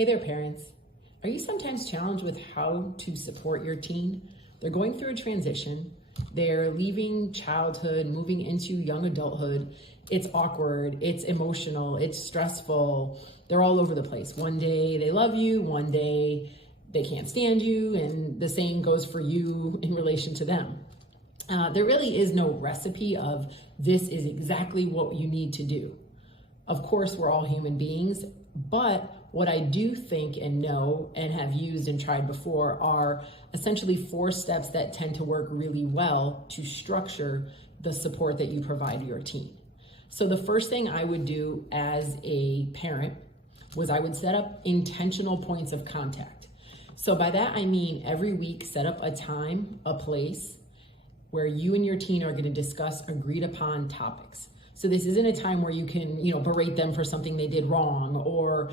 Hey there, parents. Are you sometimes challenged with how to support your teen? They're going through a transition. They're leaving childhood, moving into young adulthood. It's awkward, it's emotional, it's stressful. They're all over the place. One day they love you, one day they can't stand you, and the same goes for you in relation to them. There really is no recipe of this is exactly what you need to do. Of course, we're all human beings, but what I do think and know and have used and tried before are essentially 4 steps that tend to work really well to structure the support that you provide your teen. So the first thing I would do as a parent was I would set up intentional points of contact. So by that, I mean every week, set up a time, a place where you and your teen are going to discuss agreed upon topics. So this isn't a time where you can, berate them for something they did wrong, or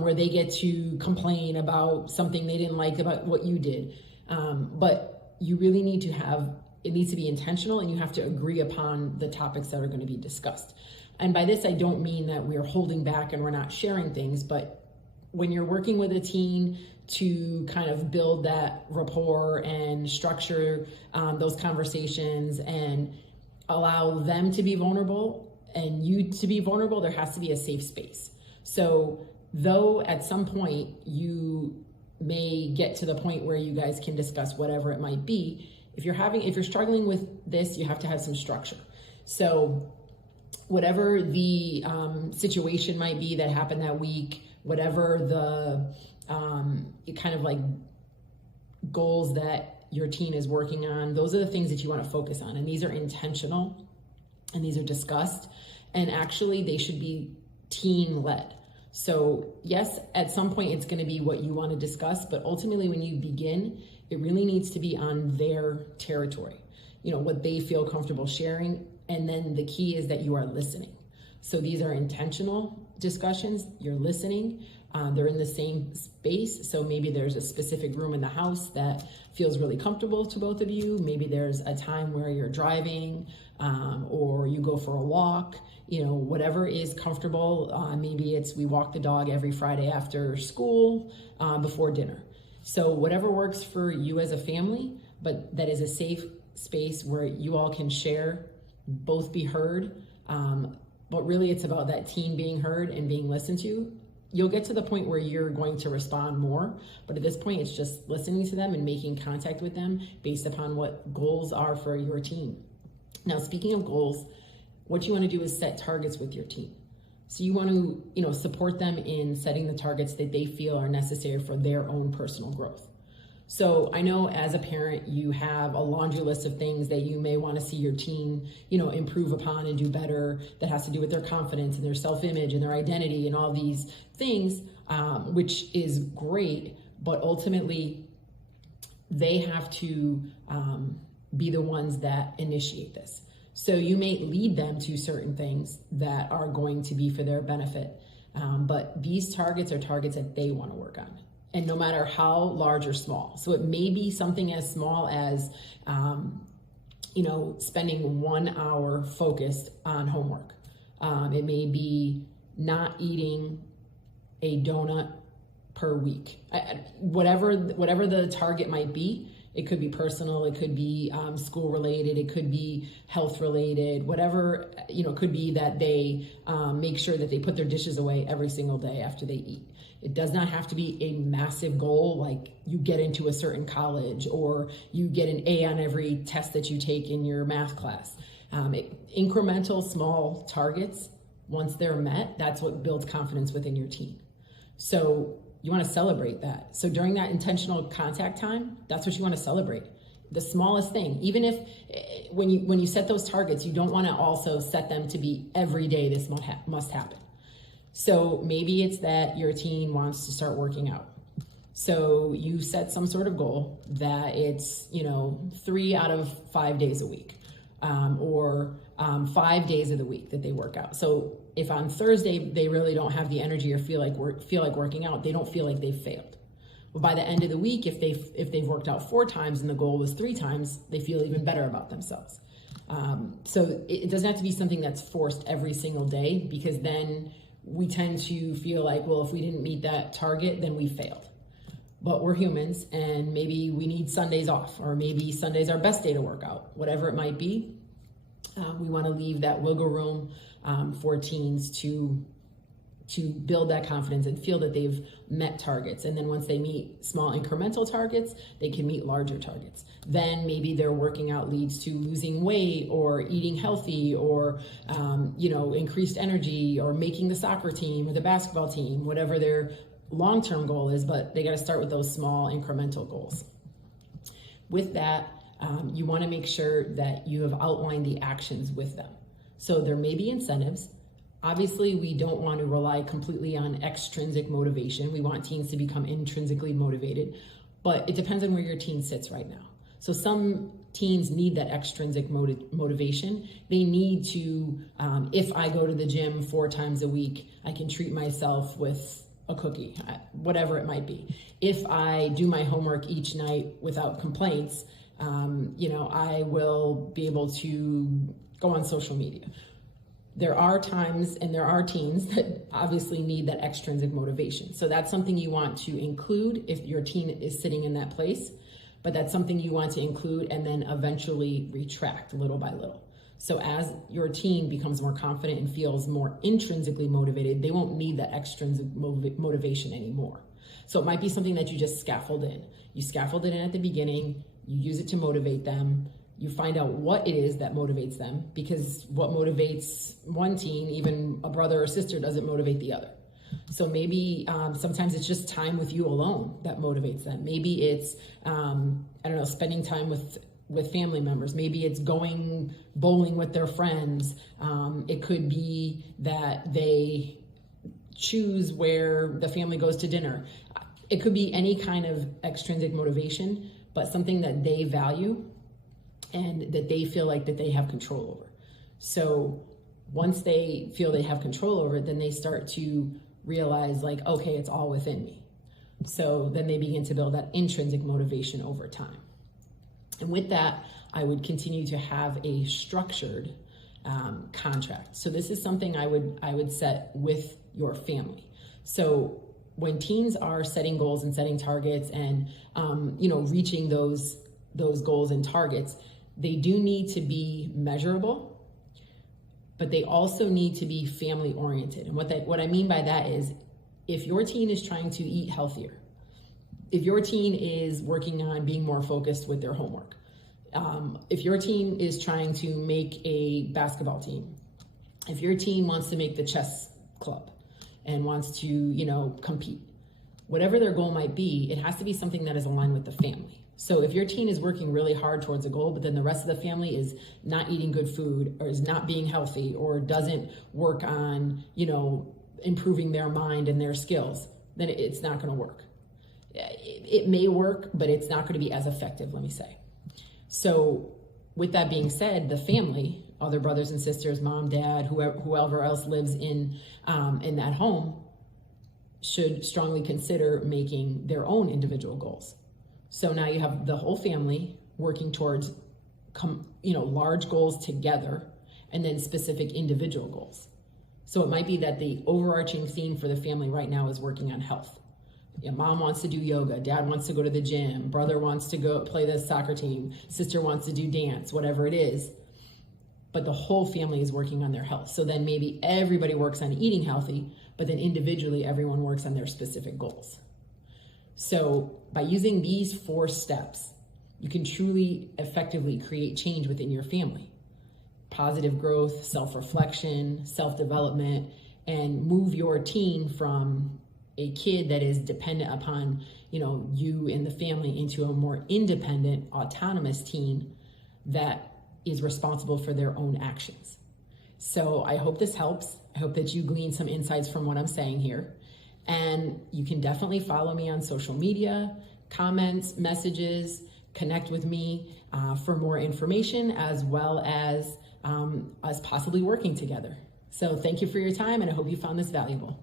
where they get to complain about something they didn't like about what you did. But you really need to it needs to be intentional, and you have to agree upon the topics that are going to be discussed. And by this, I don't mean that we're holding back and we're not sharing things, but when you're working with a teen to kind of build that rapport and structure those conversations and allow them to be vulnerable and you to be vulnerable, there has to be a safe space. So though at some point you may get to the point where you guys can discuss whatever it might be, if you're struggling with this, you have to have some structure. So whatever the situation might be that happened that week, whatever the kind of like goals that your teen is working on, those are the things that you want to focus on. And these are intentional and these are discussed. And actually they should be teen led. So yes, at some point it's going to be what you want to discuss, but ultimately when you begin, it really needs to be on their territory, what they feel comfortable sharing. And then the key is that you are listening. So these are intentional discussions. You're listening. They're in the same space. So maybe there's a specific room in the house that feels really comfortable to both of you. Maybe there's a time where you're driving or you go for a walk, whatever is comfortable. Maybe it's we walk the dog every Friday after school before dinner. So whatever works for you as a family, but that is a safe space where you all can share, both be heard. But really it's about that teen being heard and being listened to. You'll get to the point where you're going to respond more, but at this point, it's just listening to them and making contact with them based upon what goals are for your teen. Now, speaking of goals, what you want to do is set targets with your teen. So you want to, support them in setting the targets that they feel are necessary for their own personal growth. So I know as a parent, you have a laundry list of things that you may want to see your teen, improve upon and do better, that has to do with their confidence and their self-image and their identity and all these things, which is great, but ultimately they have to be the ones that initiate this. So you may lead them to certain things that are going to be for their benefit, but these targets are targets that they want to work on. And no matter how large or small. So it may be something as small as, spending 1 hour focused on homework. It may be not eating a donut per week. Whatever the target might be, it could be personal, it could be school related, it could be health related, whatever, it could be that they make sure that they put their dishes away every single day after they eat. It does not have to be a massive goal, like you get into a certain college or you get an A on every test that you take in your math class. Incremental small targets, once they're met, that's what builds confidence within your teen. So you want to celebrate that. So during that intentional contact time, that's what you want to celebrate. The smallest thing, even if when you set those targets, you don't want to also set them to be every day this must happen. So maybe it's that your teen wants to start working out. So you set some sort of goal that it's, 3 out of 5 days a week, or 5 days of the week that they work out. So if on Thursday they really don't have the energy or feel like working out, they don't feel like they've failed. Well, by the end of the week, if they've worked out 4 times and the goal was 3 times, they feel even better about themselves. So it doesn't have to be something that's forced every single day, because then we tend to feel like, well, if we didn't meet that target, then we failed. But we're humans, and maybe we need Sundays off, or maybe Sunday's our best day to work out, whatever it might be. We want to leave that wiggle room for teens to build that confidence and feel that they've met targets. And then once they meet small incremental targets, they can meet larger targets. Then maybe their working out leads to losing weight or eating healthy or, increased energy or making the soccer team or the basketball team, whatever their long-term goal is, but they got to start with those small incremental goals. With that, you want to make sure that you have outlined the actions with them. So there may be incentives. Obviously, we don't want to rely completely on extrinsic motivation. We want teens to become intrinsically motivated, but it depends on where your teen sits right now. So some teens need that extrinsic motivation. They need to, if I go to the gym 4 times a week, I can treat myself with a cookie, whatever it might be. If I do my homework each night without complaints, I will be able to go on social media. There are times and there are teens that obviously need that extrinsic motivation. So that's something you want to include if your teen is sitting in that place, but that's something you want to include and then eventually retract little by little. So as your teen becomes more confident and feels more intrinsically motivated, they won't need that extrinsic motivation anymore. So it might be something that you just scaffold in. You scaffold it in at the beginning, you use it to motivate them. You find out what it is that motivates them, because what motivates one teen, even a brother or sister, doesn't motivate the other. So maybe sometimes it's just time with you alone that motivates them. Maybe it's, spending time with family members. Maybe it's going bowling with their friends. It could be that they choose where the family goes to dinner. It could be any kind of extrinsic motivation, but something that they value and that they feel like that they have control over. So once they feel they have control over it, then they start to realize like, okay, it's all within me. So then they begin to build that intrinsic motivation over time. And with that, I would continue to have a structured contract. So this is something I would set with your family. So when teens are setting goals and setting targets and reaching those goals and targets, they do need to be measurable, but they also need to be family oriented. And what I mean by that is, if your teen is trying to eat healthier, if your teen is working on being more focused with their homework, if your teen is trying to make a basketball team, if your teen wants to make the chess club and wants to, compete, whatever their goal might be, it has to be something that is aligned with the family. So if your teen is working really hard towards a goal, but then the rest of the family is not eating good food or is not being healthy or doesn't work on, improving their mind and their skills, then it's not going to work. It may work, but it's not going to be as effective, let me say. So with that being said, the family, other brothers and sisters, mom, dad, whoever else lives in that home, should strongly consider making their own individual goals. So now you have the whole family working towards, large goals together, and then specific individual goals. So it might be that the overarching theme for the family right now is working on health. Mom wants to do yoga, dad wants to go to the gym, brother wants to go play the soccer team, sister wants to do dance, whatever it is. But the whole family is working on their health. So then maybe everybody works on eating healthy, but then individually everyone works on their specific goals. So by using these 4 steps, you can truly effectively create change within your family. Positive growth, self-reflection, self-development, and move your teen from a kid that is dependent upon, you and the family into a more independent, autonomous teen that is responsible for their own actions. So I hope this helps. I hope that you glean some insights from what I'm saying here. And you can definitely follow me on social media, comments, messages, connect with me for more information, as well as us possibly working together. So thank you for your time, and I hope you found this valuable.